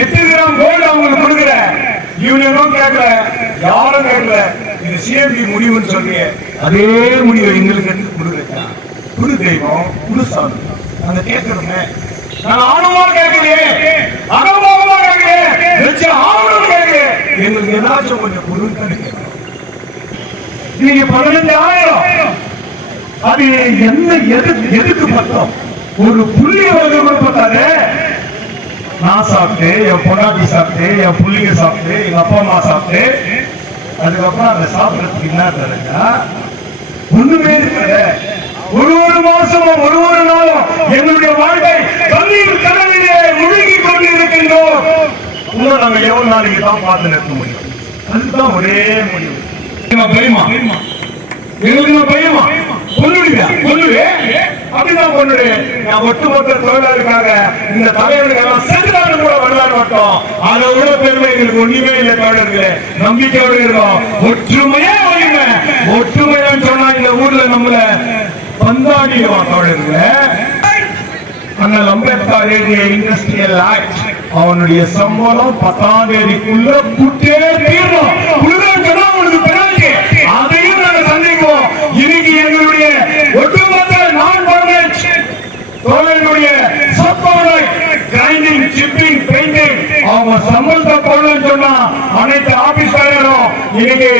8 gram gold அவங்களுக்கு கொடுக்கல, யூனியனும் கேட்கல, யாரும் கேட்கல. இது சிஎம்பி முடிவுன்னு சொல்லி அதே முடிவை எங்களுக்கு எடுத்து கொடுக்குறா. குடு தெய்வம், குடு சாமி. அந்த கேட்கணுமே, நான் ஆணுமா கேட்கலையே, அகமாகமா கேட்கலையே, ஆவணம் கேட்கலையே, எங்களுக்கு ஏதாச்சும் கொஞ்சம் கொடுன்னு கேட்கணும். நீங்க 15,000 அது என்ன எதுக்கு பத்தம்? ஒரு புள்ளி கொடுத்தாரு. நான் சாப்பிட்டு, என் பொண்டாட்டி சாப்பிட்டு, என் புள்ளிங்க சாப்பிட்டு, எங்க அப்பா அம்மா சாப்பிட்டு, அதுக்கப்புறம் அந்த சாப்பிடறதுக்கு என்ன தருங்க? ஒண்ணுமே இருக்கிற ஒரு மாசமும் ஒரு நாளும் எங்களுடைய வாழ்க்கை தண்ணீர் கடலிலே முழுகி கொண்டு இருக்கின்றோம். இன்னும் நாங்க எவ்வளவு நாளைக்கு தான் பார்த்து நிற்க முடியும்? அதுதான் ஒரே முடிவு. பயமா எங்களுக்கு நான் பயமா கொள்ளுவியா? கொள்ளுவே அப்படிதான் கொள்ளுவே. நான் ஒட்டுமொத்த தொழிலாளிக்காக இந்த தலைவர்கள் சேர்ந்தாலும் கூட வரலாறு மாட்டோம். அதை விட பெருமை எங்களுக்கு ஒண்ணுமே இல்லை. தோழர்களே, நம்பிக்கையோடு இருக்கோம். ஒற்றுமையே வலிமை. ஒற்றுமையான்னு சொன்னா இந்த ஊர்ல நம்மள பந்தாடிடுவான். தோழர்களே, அண்ணல் அம்பேத்கர் எழுதிய இண்டஸ்ட்ரியல் ஆக்ட், அவனுடைய சம்பளம் 10ஆம் தேதிக்குள்ள கூட்டே தீர்ணும். அவனுக்கு பெனால்டி. அதையும் நாங்கள் சந்திப்போம். இன்னைக்கு எங்களுடைய ஒட்டுமொத்த நான் பர்மனன்ட் தோழர்களுடைய கிரைண்டிங், சிப்பிங், பெயிண்டிங் அவங்க சம்பளத்தை போடலன்னு சொன்னா அனைத்து ஆபீஸ்காரரும் இன்னைக்கு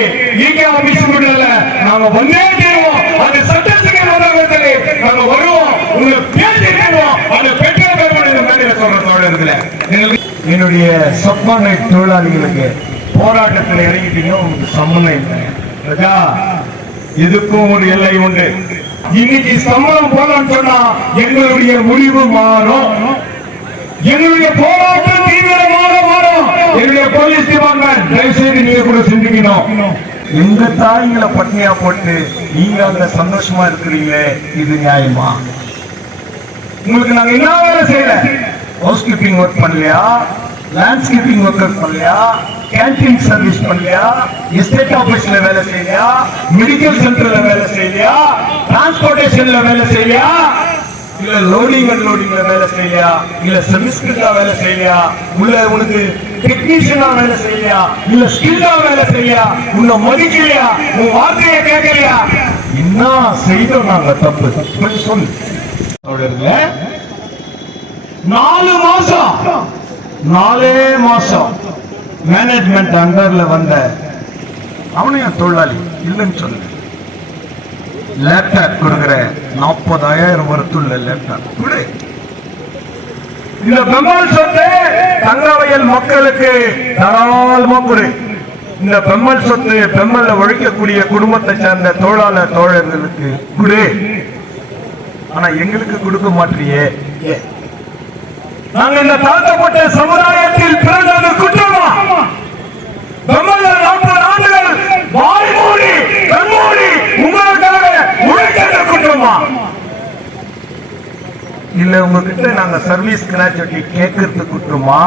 ஈகே ஆபீஸ் இல்ல, நாங்க வந்தே தீர்வோம். அது சட்டத்துக்கு வந்தாலே நாங்க வருவோம். உங்களை பேசிடுவோம். அதை பெற்றோர் மேலே சொல்ற தோழர்களே, என்னுடைய சப்மானைட் தொழிலாளிகளுக்கு போராட்டத்தில் இறங்கிட்டீங்க. உங்களுக்கு சம்பளம் இல்லை ராஜா, இதுக்கும் ஒரு எல்லை உண்டு. இன்னைக்கு சம்பளம் போலான்னு சொன்னா எங்களுடைய முடிவு மாறும். எங்களுடைய போராட்டம் தீவிரமாக மாறும். எங்களுடைய போலீஸ் டிபார்ட்மெண்ட் தயவு செய்து நீங்க கூட சிந்திக்கணும். எங்க தாய்களை பட்டினியா போட்டு நீங்க அங்க சந்தோஷமா இருக்கிறீங்களே, இது நியாயமா? உங்களுக்கு நாங்க என்ன வேலை செய்யல? ஹவுஸ் கீப்பிங் ஒர்க் பண்ணலையா? லேண்ட்ஸ்கேப்பிங் ஒர்க் பண்ணலையா? கேண்டீன் சர்வீஸ் பண்ணலையா? எஸ்டேட் ஆபீஸ்ல வேலை செய்யலையா? மெடிக்கல் சென்டர்ல வேலை செய்யலையா? டிரான்ஸ்போர்டேஷன்ல வேலை செய்யலையா? இல்ல லோடிங் அண்ட் லோடிங்ல வேலை செய்யலையா? இல்ல சர்வீஸ்ல வேலை செய்யலையா? உள்ள உனக்கு டெக்னீஷியனா வேலை செய்யலையா? இல்ல ஸ்கில்லா வேலை செய்யலையா? உன்னை மதிக்கலையா? உன் வார்த்தையை கேட்கலையா? என்ன செய்தோம் நாங்க தப்பு? சொல்லு. 4 மாசம் மேனேஜ்மெண்ட் அண்டர்ல வந்த அவனையும் தொழிலாளி இல்லைன்னு சொல்லு. லேப்டாப் கொடுக்கிற 40,000 வருத்துள்ள லேப்டாப் கொடு. இந்த பெம்மல் சொத்து தங்கவயல் மக்களுக்கு தாராளமா கொடு. இந்த பெம்மல் சொத்து பெம்மல்ல உழைக்கக்கூடிய குடும்பத்தை சேர்ந்த தொழிலாளர் தோழர்களுக்கு கொடு. ஆனா எங்களுக்கு கொடுக்க மாட்டியே. நாங்கள் இந்த தாழ்த்தப்பட்ட சமுதாயத்தில் பிறந்தது குற்றமா? பெம்மல்ல 40 ஆண்டுகள் வாய்மூடி கண்மூடி உங்களுக்காக உழைக்கிறது குற்றமா? இல்ல உங்ககிட்ட நாங்க சர்வீஸ் கிராஜுவேட்டி கேட்கறது குற்றமா?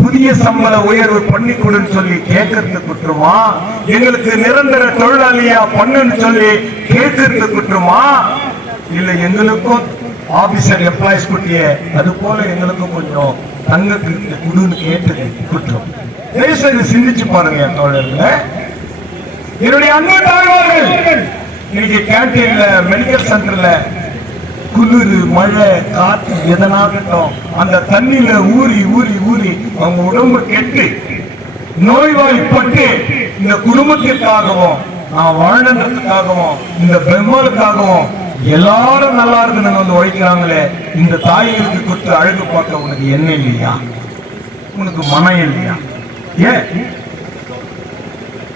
புதிய சம்பள உயர்வு பண்ணி கொடுன்னு சொல்லி கேட்கறது குற்றமா? எங்களுக்கு நிரந்தர தொழிலாளியா பண்ணுன்னு சொல்லி கேட்கறது குற்றமா? இல்ல எங்களுக்கும் ஆபீசர் எம்ப்ளாயிஸ் குட்டிய அது போல எங்களுக்கும் கொஞ்சம் தங்க குடுன்னு கேட்டது குற்றம். தயவுசெய்து சிந்திச்சு பாருங்க என் தோழர்களே. என்னுடைய அன்பு தாய்மார்கள் இன்னைக்கு கேண்டீன்ல மெடிக்கல் சென்டர்ல குளிர் மழை காற்று எதனாகட்டும் அந்த தண்ணியில ஊறி ஊறி ஊறி அவங்க உடம்பு கெட்டு நோய்வாய்ப்பட்டு இந்த குடும்பத்திற்காகவும் நான் வாழ்ந்ததுக்காகவும் இந்த பெம்மலுக்காகவும் எல்லாரும் நல்லா இருக்குன்னு வந்து உழைக்கிறாங்களே, இந்த தாய்களுக்கு கொடுத்து அழகு பார்க்க உனக்கு என்ன இல்லையா? உனக்கு மனம் இல்லையா? ஏன்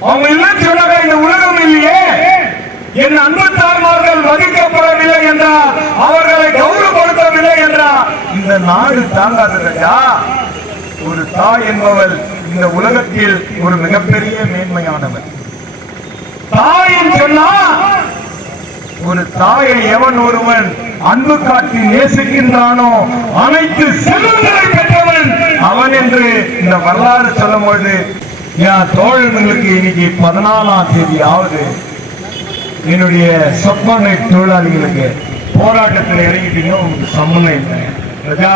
அவங்க இல்லைன்னு சொன்னாங்க? இந்த உலகம் இல்லையே. என் அன்பு தாய்மார்கள் மதிக்கப்படவில்லை என்றால், அவர்களை கௌரவப்படுத்தவில்லை என்றால் இந்த நாடு தாங்காதா? ஒரு தாய் என்பவள் இந்த உலகத்தில் ஒரு மிகப்பெரிய மேன்மையானவள். தாயின் சொன்னா ஒரு தாயை எவன் ஒருவன் அன்பு காட்டி நேசிக்கின்றானோ அனைத்து செல்வங்களை பெற்றவன் அவன் என்று இந்த வரலாறு சொல்லும் பொழுது என் தோழர்களுக்கு இன்னைக்கு 14ஆம் தேதி ஆகுது. என்னுடைய சப்மானைட் தொழிலாளிகளுக்கு போராட்டத்தில் இறங்கிட்டீங்க. உங்களுக்கு சம்பளம் இல்லை ராஜா.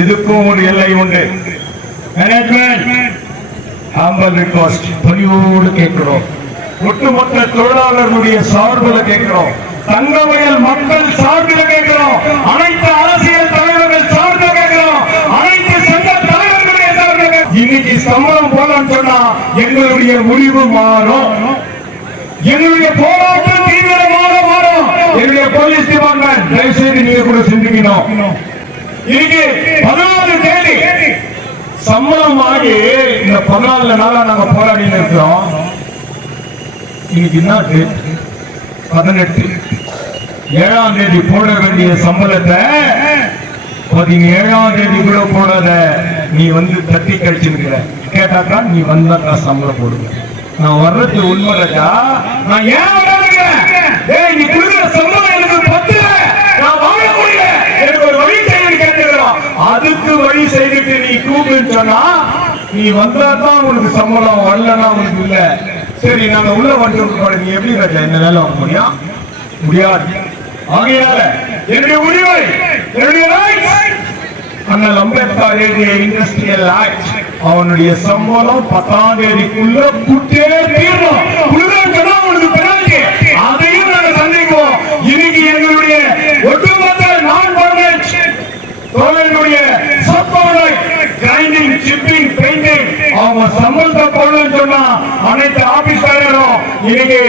இதுக்கும் ஒரு எல்லை உண்டு. மேனேஜ்மெண்ட் ஹம்பல் ரிக்வெஸ்ட் பணியோடு கேட்கிறோம். ஒட்டுமொத்த தொழிலாளர்களுடைய சார்பில் கேட்கிறோம். தங்கவயல் மக்கள் சார்பில் கேட்கிறோம். அனைத்து அரசியல் தலைவர்கள் சார்பில் கேட்கிறோம். அனைத்து சங்க தலைவர்களுடைய சார்பில் இன்னைக்கு சம்பளம் போலன்னு சொன்னா எங்களுடைய முடிவு மாறும். எங்களுடைய போராட்டம் தீவிரமாக மாறும். எங்களுடைய போலீஸ் டிபார்ட்மெண்ட் தயவு செய்து நீங்க கூட சிந்திக்கணும். இன்னைக்கு 14 தேதி சம்பளம் ஆகி இந்த 14 நாளா நாங்க போராடி இருக்கிறோம். இன்னைக்கு என்ன டேட்? 18. 7ஆம் தேதி போட வேண்டிய சம்பளத்தை 17ஆம் தேதி கூட போடாத நீ வந்து தட்டி கழிச்சுக்கிற. கேட்டாக்கா நீ வந்தாக்கா சம்பளம் போடுங்க. நான் வர்றது உண்மைக்கா. நான் ஏன் வர்றேன்? நீ கொடுக்கிற சம்பளம் எனக்கு பத்தல, நான் வாழ முடியல, எனக்கு ஒரு வழி செய்ய கேட்டுக்கிறோம். அதுக்கு வழி செய்துட்டு நீ கூப்பின்னு சொன்னா நீ வந்தாதான் உனக்கு சம்பளம், வரலன்னா உனக்கு இல்ல. சரி நாங்க உள்ள வந்து நீ எப்படி ராஜா என்ன வேலை வாங்க முடியும்? முடியாது. ஆகையால என்னுடைய உரிமை, என்னுடைய அண்ணல் அம்பேத்கர் எழுதிய இண்டஸ்ட்ரியல் ஆக்ட் அவனுடைய சம்பளம் 10ஆம் தேதிக்குள்ள குட்டே தீர்ணும். உனக்கு பெனால்டி, அதையும் நாங்க சந்திப்போம். இன்னைக்கு எங்களுடைய ஒட்டுமொத்த நான் பர்மனன்ட் தொழிலுடைய சப்பாலை கிரைண்டிங், சிப்பிங், பெயிண்டிங் அவங்க சம்பளத்தை போடணும்னு சொன்னா அனைத்து ஆபீஸ்காரரும் இன்னைக்கு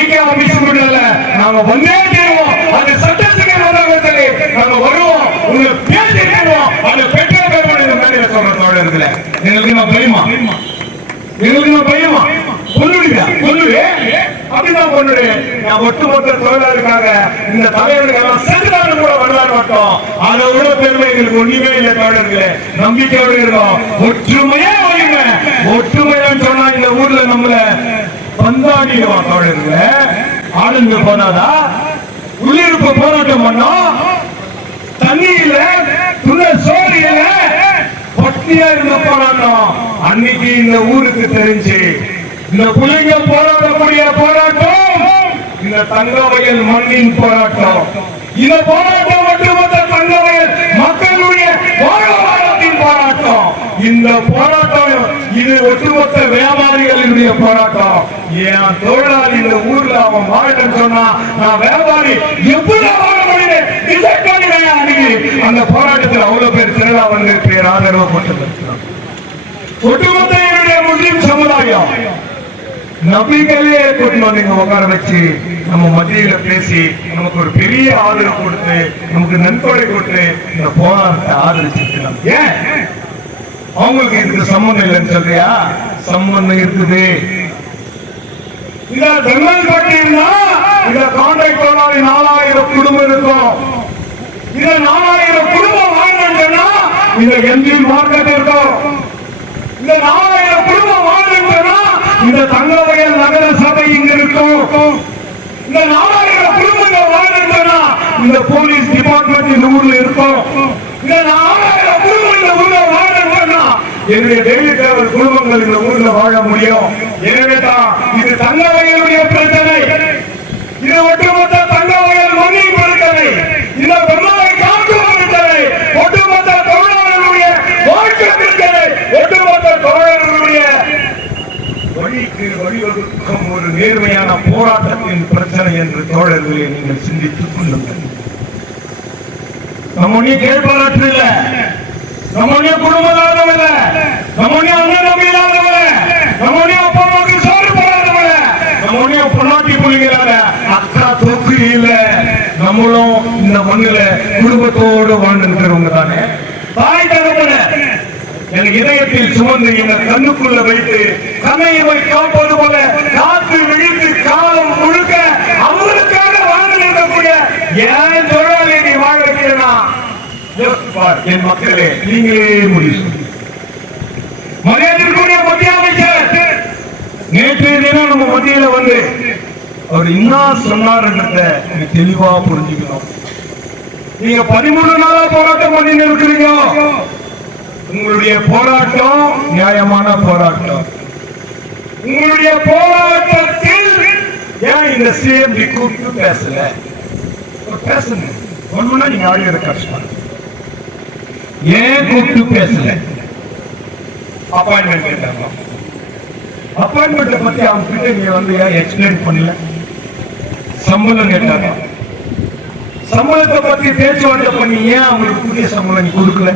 ஈகே ஆபீஸ் இல்ல நாங்க வந்தே தீருவோம். அது சட்டத்துக்கு முதல்வர்களே நாங்க வருவோம். உங்களை பேசிடுவோம். அந்த பெட்ரோல் பேமெண்ட் மேலே சொல்ற தோழர்களே எங்களுக்கு நான் பயமா, எங்களுக்கு நான் பயமா கொல்லுடியா கொல்லுவே அப்படிதான் கொண்டுடு. நான் ஒட்டுமொத்த தொழிலாளருக்காக இந்த தலைவர்கள் செஞ்சுட்டாலும் கூட வரலாறு மாட்டோம். அதை விட பெருமை எங்களுக்கு ஒண்ணுமே இல்லை தோழர்களே. நம்பிக்கையோடு இருக்கோம். ஒற்றுமையே வலிமை. ஒற்றுமையான்னு சொன்னா இந்த ஊர்ல நம்மள பந்தாடிடுவான் தோழர்களே. ஆளுங்க போனாதா உள்ளிருப்பு போராட்டம் பண்ணோம். தண்ணி இல்ல, துணை சோறு இல்ல, பட்டியா இருந்த போராட்டம். அன்னைக்கு இந்த ஊருக்கு தெரிஞ்சு இந்த புலிங்க போராடக்கூடிய போராட்டம் இந்த தங்கவயல் மண்ணின் போராட்டம். இந்த போராட்டம் ஒட்டுமொத்த தங்கவயல் மக்களுடைய வாழ்வாதாரத்தின் போராட்டம். இந்த போராட்டம் இது ஒட்டுமொத்த வியாபாரிகளினுடைய போராட்டம். ஏன் தொழிலாளி இந்த ஊர்ல அவன் வாழன்னு சொன்னா நான் வியாபாரி எப்படி வாழ முடியுது? அந்த போராட்டத்தில் அவ்வளவு பேர் திரளா வந்து பேர் ஆதரவு கொண்டிருக்கிறார். ஒட்டுமொத்த என்னுடைய முஸ்லிம் சமுதாயம் நபிகளே கூட்டிட்டு வந்து உட்கார வச்சு நம்ம மத்தியில பேசி நமக்கு ஒரு பெரிய ஆதரவு கொடுத்து நமக்கு நன்கொடை கொடுத்து இந்த போராட்டத்தை ஆதரிச்சிருக்கலாம். ஏன் அவங்களுக்கு இதுக்கு சம்பந்தம் இல்லைன்னு சொல்றியா? சம்பந்தம் இருக்குது. இந்த பெண்கள் பட்டியல்னா இந்த கான்ட்ராக்ட் தொழிலாளி 4000 குடும்பம் இருக்கும். இந்த 4000 குடும்பம் வாங்கினா இந்த என்ஜின் மார்க்கெட் இருக்கும். இந்த 4000 குடும்பம் வாங்கினா இந்த தங்கவயல் நகர சபை இங்க இருக்கும். இந்த 4000 குடும்பங்கள் வாங்கினா இந்த போலீஸ் டிபார்ட்மெண்ட் இந்த ஊர்ல இருக்கும். இந்த 4000 குடும்பம் இந்த ஊர்ல வாங்கினா என்னுடைய டெய்லி டிராவல் குடும்பங்கள் இந்த ஊர்ல வாழ முடியும். எனவே தான் இது தங்கவயலுடைய பிரச்சனை. இது ஒட்டுமொத்த தங்கவயல் மண்ணின் பிரச்சனை. இந்த பிரம்மனை காக்கும் பிரச்சனை. ஒட்டுமொத்த தொழிலாளர்களுடைய வாழ்க்கை பிரச்சனை. ஒட்டுமொத்த தொழிலாளர்களுடைய வழிக்கு வழிவகுக்கும் ஒரு நேர்மையான போராட்டத்தின் பிரச்சனை என்று தோழர்களை நீங்கள் சிந்தித்துக் கொள்ளுங்கள். நம்ம ஒன்னிய கேள்பாராற்று இல்ல, நம்ம ஒன்னிய குடும்பம் இல்லாதவங்க, நம்ம ஒன்னிய அண்ணன் நம்பி இல்லாதவங்க, நம்ம ஒன்னிய அப்பா அம்மாவுக்கு சோறு போடாதவங்க, நம்ம ஒன்னிய பொன்னாட்டி புள்ளிங்களால அக்கா தூக்கு இல்ல. நம்மளும் இந்த மண்ணில குடும்பத்தோடு வாழ்ந்துருக்கிறவங்க தானே. தாய் தகப்பன என் இதயத்தில் சுமந்து என் கண்ணுக்குள்ள வைத்து கண்ணையை காப்பது போல காத்து விழித்து காலம் முழுக்க அவங்களுக்காக வாழ்ந்து இருக்கக்கூடிய ஏன் தொழிலாளி நீ வாழ வைக்கிறா? என் மக்களே நீங்களே முடிவு. மரியாதைக்குரிய மத்திய அமைச்சர் நேற்றைய தினம் நம்ம மத்தியில வந்து அவர் என்ன சொன்னார்ன்றத தெளிவா புரிஞ்சுக்கணும். நீங்க 13 நாளா போராட்டம் பண்ணி இருக்கிறீங்க. உங்களுடைய போராட்டம் நியாயமான போராட்டம். உங்களுடைய போராட்டத்தில் ஏன் இந்த சிஎம்டி கூப்பிட்டு பேசல? பேசுங்க. ஒண்ணுன்னா நீங்க ஆடியோ ரெக்கார்ட் பண்ணுங்க. ஏன் கூப்பிட்டு பேசல? அப்பாயின்மெண்ட் கேட்டாங்க. அப்பாயின்மெண்ட்டை பத்தி அவங்க கிட்ட நீங்க வந்து ஏன் எக்ஸ்பிளைன் பண்ணல? சம்பளம் கேட்டாங்க. சம்பளத்தை பத்தி பேச்சுவார்த்தை பண்ணி ஏன் அவங்களுக்கு புதிய சம்பளம் நீ கொடுக்கல?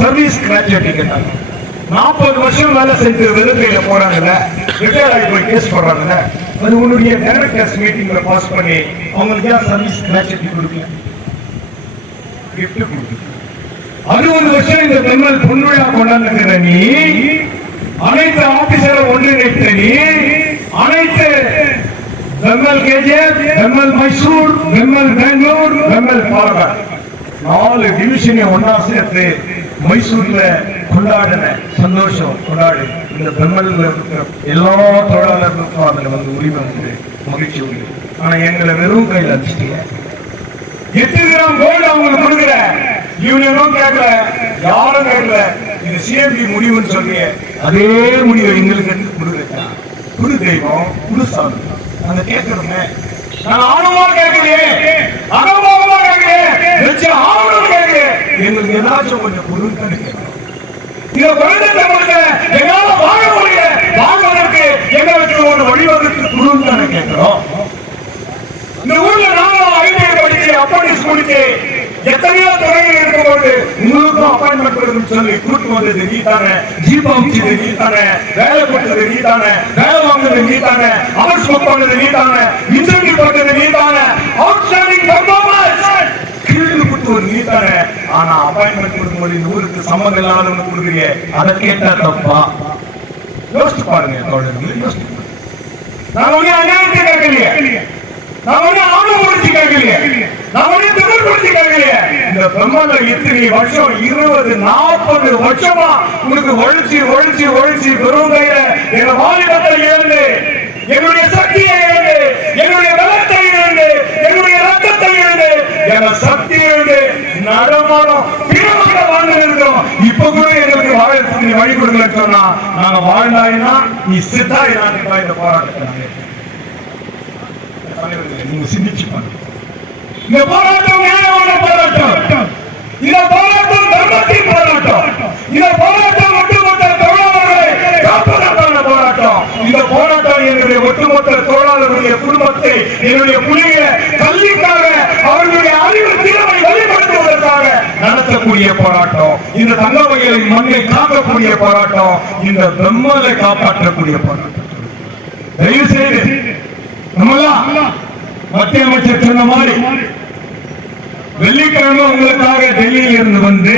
சர்வீஸ் கிராஜுவேட்டி கேட்டாங்க. 40 வருஷம் வேலை செஞ்சு வெறுக்கையில போறாங்கல்ல, ரிட்டையர் ஆகி போய் கேஸ் போடுறாங்கல்ல, அது உன்னுடைய டைரக்டர்ஸ் மீட்டிங்ல பாஸ் பண்ணி அவங்களுக்கு ஏன் சர்வீஸ் கிராஜுவேட்டி கொடுக்கல? கிஃப்ட் கொடுக்கல. 60 வருஷம் இந்த பெண்கள் பொன்விழா கொண்டாந்துக்கிற நீ, அனைத்து ஆபீசரை ஒன்றிணைத்த நீ, அனைத்து பெம்மல் கேஜிஎஃப், பெம்மல் மைசூர், பெம்மல் பெங்களூர், பெம்மல் பாலக்காடு 4 டிவிஷனை ஒன்னா சேர்த்து மைசூர்ல கொண்டாடின சந்தோஷம் கொண்டாடு. இந்த பெம்மல்ல இருக்கிற எல்லா தொழிலாளர்களுக்கும் அதுல வந்து உரிமை உண்டு, மகிழ்ச்சி உண்டு. ஆனா எங்களை வெறும் கையில் அடிச்சிட்டீங்க. 8 கிராம் கோல்டு அவங்களுக்கு கொடுக்கல, யூனியனும் கேட்கல, யாரும் கேட்கல. இது சிஎம்பி முடிவுன்னு சொல்றீங்க, அதே முடிவை எங்களுக்கு கொடுக்கல. குரு தெய்வம், குரு சாமி நாங்க கேட்கிறோமே. நாங்க ஆணவமா கேட்கலையே, அகமாகமா கேட்கலையே, நிச்சயம் ஆவணம் கேட்கலையே. எங்களுக்கு ஏதாச்சும் கொஞ்சம் பொருள் கிடைக்கும். இந்த குழந்தை எங்களால வாழ முடியல, வாழ்வதற்கு எங்களுக்கு ஒரு வழிவகுத்து குருன்னு தானே கேட்கிறோம். இந்த ஊர்ல நானும் ஐடிஐ படிச்சு அப்பாயின்மெண்ட் முடிச்சு எத்தனையோ துறைகள் இருக்கும்போது உங்களுக்கும் அப்பாயின்மெண்ட் சொல்லி கூட்டு வந்தது நீ தானே, ஜீப் அமைச்சது நீ தானே, வேலை கொடுத்தது நீ தானே, வேலை வாங்குறது நீ தானே, அவர்ஸ் புக் பண்ணது நீ தானே, இன்டர்வியூ பண்ணது நீ தானே, அவுட்ஸ்டாண்டிங் பெர்ஃபார்மன்ஸ் கீழ் கொடுத்து ஒரு நீ தானே. ஆனா அப்பாயின்மெண்ட் கொடுக்கும்போது இந்த ஊருக்கு சம்மந்தம் இல்லாதவங்க கொடுக்குறீங்க, அதை கேட்டா தப்பா? யோசிச்சு பாருங்க தோழர்கள், யோசிச்சு. நான் ஒண்ணு அநியாயத்தை கேட்கலையே, நான் ஒண்ணு ஆணவம் முடிச்சு கேட்கலையே, நான் ஒண்ணு திமிர் முடிச்சு கேட்கலையே. இந்த பெம்மால இத்தனை வருஷம் 20-40 வருஷமா உங்களுக்கு ஒழிச்சு ஒழிச்சு ஒழிச்சு வெறும் கையில எங்க வாலிபத்தை இழந்து, எங்களுடைய சக்தியை இழந்து, எங்களுடைய பலத்தை இழந்து, எங்களுடைய ரத்தத்தை இழந்து, எங்க சக்தி இழந்து நடமானம் பிறமாக வாழ்ந்து இருக்கிறோம். இப்ப கூட எங்களுக்கு வாழறதுக்கு வழி கொடுக்கலன்னு சொன்னா நாங்க வாழ்ந்தாயினா நீ சித்தாயினா இந்த போராட்டத்தை நீங்க சிந்திச்சு பாருங்க. இந்த போராட்டம் நியாயமான போராட்டம், இந்த போராட்டம் தர்மத்தின் போராட்டம், இந்த போராட்டம் ஒட்டுமொத்த தொழிலாளர்களை காப்பதற்கான போராட்டம். இந்த போராட்டம் என்னுடைய ஒட்டுமொத்த தொழிலாளர்களுடைய குடும்பத்தை, என்னுடைய புலிய கல்விக்காக, அவர்களுடைய அறிவு திறமை வெளிப்படுத்துவதற்காக நடத்தக்கூடிய போராட்டம். இந்த தங்க வகைகளின் மண்ணை காக்கக்கூடிய போராட்டம், இந்த பெம்மலை காப்பாற்றக்கூடிய போராட்டம். தயவு செய்து மத்திய அமைச்சர் சொன்ன மாதிரி வெள்ளிக்கிழமை உங்களுக்காக டெல்லியில் இருந்து வந்து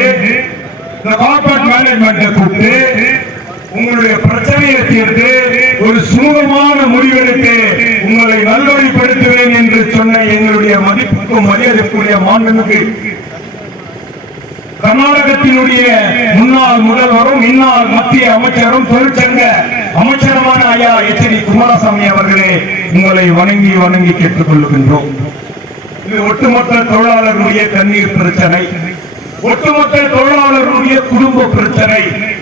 இந்த கார்பரேட் மேனேஜ்மெண்ட்டை கூப்பிட்டு உங்களுடைய பிரச்சனையை தீர்த்து ஒரு சுமூகமான முடிவெடுத்து உங்களை நல்வழிப்படுத்துவேன் என்று சொன்ன எங்களுடைய மதிப்புக்கும் மரியாதைக்குரிய மாண்புமிகு கர்நாடகத்தினுடைய முன்னாள் முதல்வரும் இந்நாள் மத்திய அமைச்சரும் தொழிற்சங்க அமைச்சருமான ஐயா எச்.டி. குமாரசாமி அவர்களே, உங்களை வணங்கி வணங்கி கேட்டுக் கொள்ளுகின்றோம். இது ஒட்டுமொத்த தொழிலாளர்களுடைய கண்ணீர் பிரச்சனை, ஒட்டுமொத்த தொழிலாளர்களுடைய குடும்ப பிரச்சனை,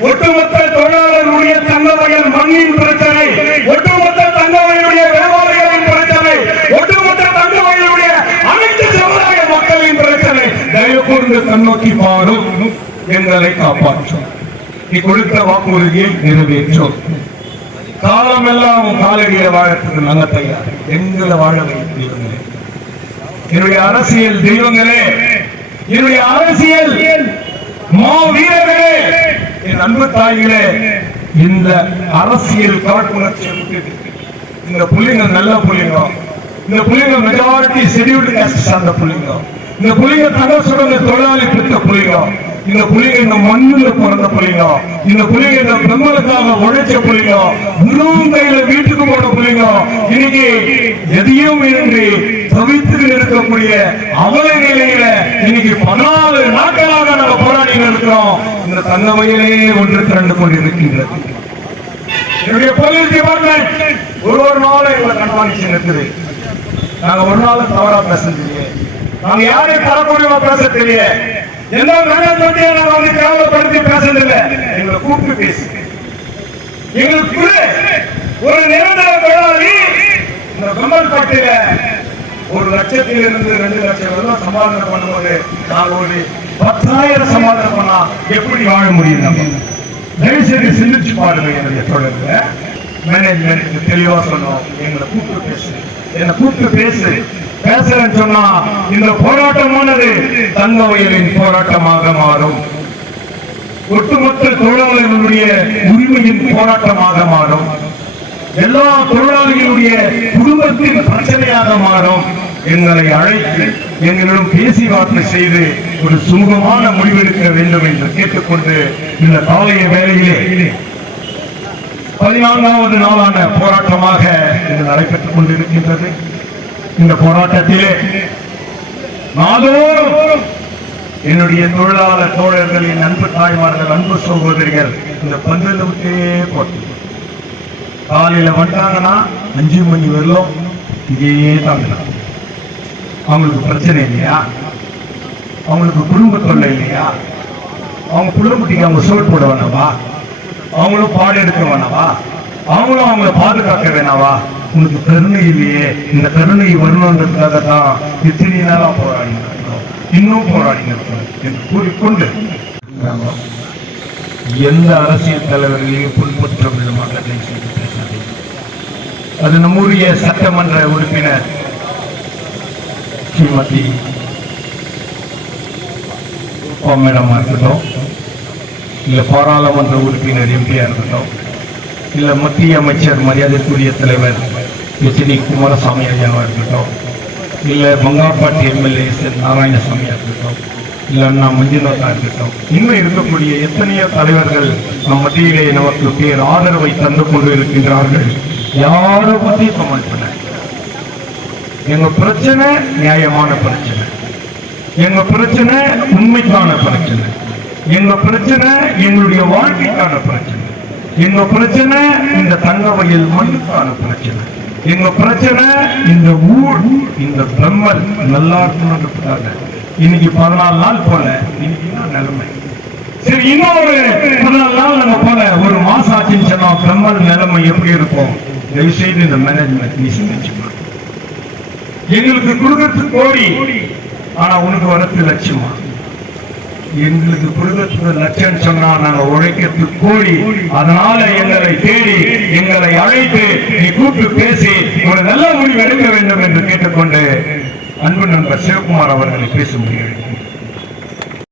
ஒட்டுமொத்த தொழிலாளர்களுடைய தங்க வயல் மண்ணின் பிரச்சனை, ஒட்டுமொத்த தங்க வயலுடைய வியாபாரிகளின் பிரச்சனை, ஒட்டுமொத்த தங்க வயலுடைய அனைத்து சமுதாய மக்களின் பிரச்சனை. தயவு கூர்ந்து கண்ணோக்கி பாரும், எங்களை காப்பாற்றும். நீ கொடுத்த வாக்குறுதியை நிறைவேற்றும். காலமெல்லாம் காலடியில வாழறதுக்கு நல்ல தயார். எங்களை வாழ வைத்தீர்களே என்னுடைய அரசியல் தெய்வங்களே, என்னுடைய அரசியல் மா வீரர்களே, என் அன்பு தாய்களே, இந்த அரசியல் காழ்ப்புணர்ச்சியை விட்டு இந்த புள்ளிங்க நல்ல புள்ளிங்க, இந்த புள்ளிங்க மெஜாரிட்டி ஷெட்யூல்டு காஸ்ட் சார்ந்த புள்ளிங்க, இந்த புள்ளிங்க தகவல் சுரங்க தொழிலாளி பெற்ற புள்ளிங்க, இந்த புள்ளிங்க இந்த மண்ணுல பிறந்த புள்ளிங்க, இந்த புள்ளிங்க இந்த பெண்களுக்காக உழைச்ச புள்ளிங்க, முழுவதும் கையில வீட்டுக்கு போன புள்ளிங்க, இன்னைக்கு எதையும் இன்றி தவித்து இருக்கக்கூடிய அவல நிலையில இன்னைக்கு 14 நாட்களாக நம்ம போராடி இருக்கிறோம். இந்த தங்கமயிலே ஒன்று திரண்டு கொண்டிருக்கின்றது. என்னுடைய போலீஸ் டிபார்ட்மெண்ட் ஒரு நாளும் எங்களை கண்காணிச்சு நிற்குது. நாங்க ஒரு நாளும் தவறா பேசுறீங்க, நாங்க யாரையும் தரக்கூடியவா பேச தெரிய, எந்த மேனேஜ்மெண்ட்டையும் நாங்க வந்து கேவலப்படுத்தி பேசுறதில்லை. எங்களை கூப்பிட்டு பேசு. எங்களுக்கு ஒரு நிரந்தர தொழிலாளி இந்த கம்பல் பட்டியல 1 லட்சத்திலிருந்து 2 லட்சம் சம்பாதனை பண்ணும்போது நாங்கள் ஒரு 10,000 சமாதானம் பண்ணா எப்படி வாழ முடியும்? நம்ம தயவு செய்து சிந்திச்சு பாருங்க. என்னுடைய தொடர்பு மேனேஜ்மெண்ட் தெளிவா சொன்னோம், எங்களை கூப்பிட்டு பேசு, என்னை கூப்பிட்டு பேசுறேன்னு சொன்னா இந்த போராட்டமானது தங்க வயலின் போராட்டமாக மாறும், ஒட்டுமொத்த தொழிலாளர்களுடைய உரிமையின் போராட்டமாக மாறும், எல்லா தொழிலாளிகளுடைய குடும்பத்தின் பிரச்சனையாக மாறும். எங்களை அழைத்து எங்களிடம் பேசி வார்த்தை செய்து ஒரு சுமூகமான முடிவெடுக்க வேண்டும் என்று கேட்டுக்கொண்டு இந்த காலைய வேளையிலே 14வது நாளான போராட்டமாக இது நடைபெற்றுக் கொண்டிருக்கின்றது. இந்த போராட்டத்திலே நாளோறும் என்னுடைய தொழிலாளர் தோழர்களின் அன்பு தாய்மார்கள், அன்பு சகோதரிகள் இந்த பந்தல விட்டே போட்டு காலையில வந்தாங்கன்னா 5 மணி வரலும் இங்கேயே தாங்கினாங்க. அவங்களுக்கு பிரச்சனை இல்லையா? அவங்களுக்கு குடும்ப தொல்லை இல்லையா? அவங்க குடும்பத்துக்கு அவங்க சோட் போட வேணாவா? அவங்களும் பாடு எடுக்க வேணாவா? அவங்களும் அவங்கள பாதுகாக்க வேணாவா? உங்களுக்கு கருணை இல்லையே? இந்த கருணை வரணுன்றதுக்காக தான் இத்தனை நாளா போராடினோம், இன்னும் போராடினோம் என்று கூறிக்கொண்டு எந்த அரசியல் தலைவர்களையும் புண்பற்ற விதமாக செய்து பேசாதே. அது நம்முடைய சட்டமன்ற உறுப்பினர் ஸ்ரீமதி மேடமா இருக்கட்டும், இல்ல பாராளுமன்ற உறுப்பினர் எம்பியா இருக்கட்டும், இல்ல மத்திய அமைச்சர் மரியாதைக்குரிய தலைவர் HD குமாரசாமி ஐயாவா இருக்கட்டும், இல்ல பங்காப்பாட்டி MLA நாராயணசாமியா இருக்கட்டும், இல்ல அண்ணா மஞ்சுநாதா இருக்கட்டும், இன்னும் இருக்கக்கூடிய எத்தனையோ தலைவர்கள் நம் மத்தியிலே நமக்கு பேர் ஆதரவை தந்து கொண்டு இருக்கின்றார்கள். யாரை பத்தி கமெண்ட் பண்ண, எங்க பிரச்சனை நியாயமான பிரச்சனை, எங்க பிரச்சனை உண்மைக்கான பிரச்சனை, எங்க பிரச்சனை எங்களுடைய வாழ்க்கைக்கான பிரச்சனை, எங்க பிரச்சனை இந்த தங்க வயல் மண்ணுக்கான பிரச்சனை, எங்க பிரச்சனை இந்த ஊர், இந்த பிரம்மல் நல்லா இருக்கணுன்றதுக்காக. இன்னைக்கு 14 நாள் போல, இன்னைக்கு இன்னும் நிலைமை சரி, இன்னொரு 14 நாள் நம்ம போல ஒரு மாசம் ஆச்சுன்னு சொன்னா பிரம்மல் நிலைமை எப்படி இருக்கும்? தயவு செய்து இந்த மேனேஜ்மெண்ட் நீ சிந்திச்சுக்கணும். எங்களுக்கு கொடுக்கறதுக்கு கோடி, ஆனா உனக்கு வரது லட்சமா? எங்களுக்கு கொடுக்கறதுக்கு லட்சம் சொன்னா நாங்க உழைக்கிறதுக்கு கோடி. அதனால எங்களை தேடி எங்களை அழைத்து நீ கூப்பிட்டு பேசி ஒரு நல்ல முடிவு எடுக்க வேண்டும் என்று கேட்டுக்கொண்டு அன்பு நண்பர் சிவகுமார் அவர்களை பேச முடியும்.